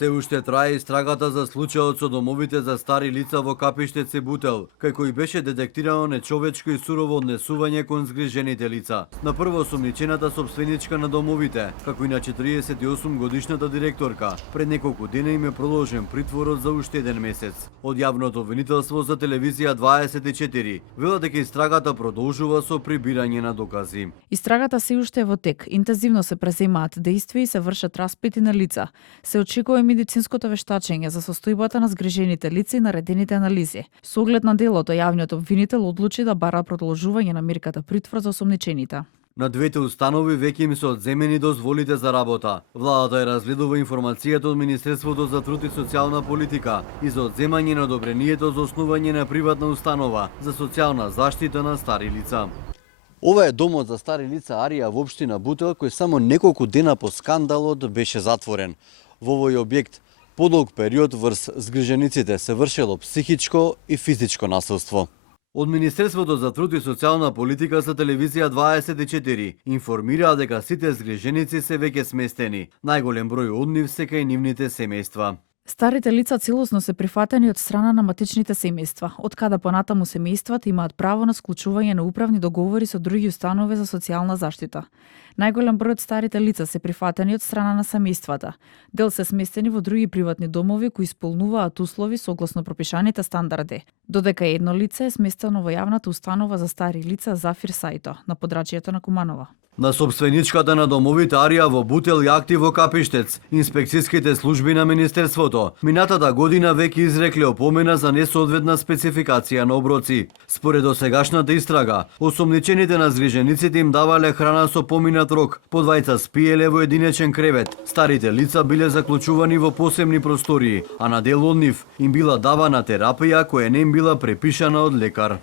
Се уште трае истрагата за случајот со домовите за стари лица во Капиштец и Бутел, кај кој беше детектирано нечовечко и сурово однесување кон згрижените лица. На прво осомничената собственичка на домовите, како и на 48 годишната директорка, пред неколку дена им е продолжен притворот за уште еден месец. Од јавното обвинителство за телевизија 24 велат дека истрагата продолжува со прибирање на докази. Истрагата се уште е во тек. Интензивно се преземаат дејства и се вршат распити на лица. Се очекува медицинското вештачење за состојбата на згрижените лица и наредените анализи. Со оглед на делото, јавниот обвинител одлучи да бара продолжување на мерката притвор за осомничените. На двете установи веќе им се одземени дозволите за работа. Владата ја разгледува информацијата од Министерството за труд и социјална политика и за одземање на одобрението за основање на приватна установа за социјална заштита на стари лица. Ова е домот за стари лица Арија во општина Бутел, кој само неколку дена по скандалот беше затворен. Во овој објект подолг период врз згрижениците се вршело психичко и физичко насилство. Од Министерството за труд и социјална политика за телевизија 24 информираа дека сите згриженици се веќе сместени. Најголем број од нив се кај нивните семејства. Старите лица целосно се прифатени од страна на матичните семејства, од каде понатаму семејствата имаат право на склучување на управни договори со други установи за социјална заштита. Најголем број од старите лица се прифатени од страна на семејствата. Дел се сместени во други приватни домови кои исполнуваат услови согласно пропишаните стандарди. Додека едно лице е сместено во јавната установа за стари лица Зафир Саито на подрачјето на Куманова. На собственичката на домовите Арија во Бутел и Акти во Капиштец, инспекцијските служби на Министерството минатата година веќе изрекле опомена за несоодветна спецификација на оброци. Според досегашната истрага, осомничените на згрижениците им давале храна со поминат рок, по двајца спиеле во единечен кревет. Старите лица биле заклучувани во посебни простории, а на дел од нив им била давана терапија која не им била препишана од лекар.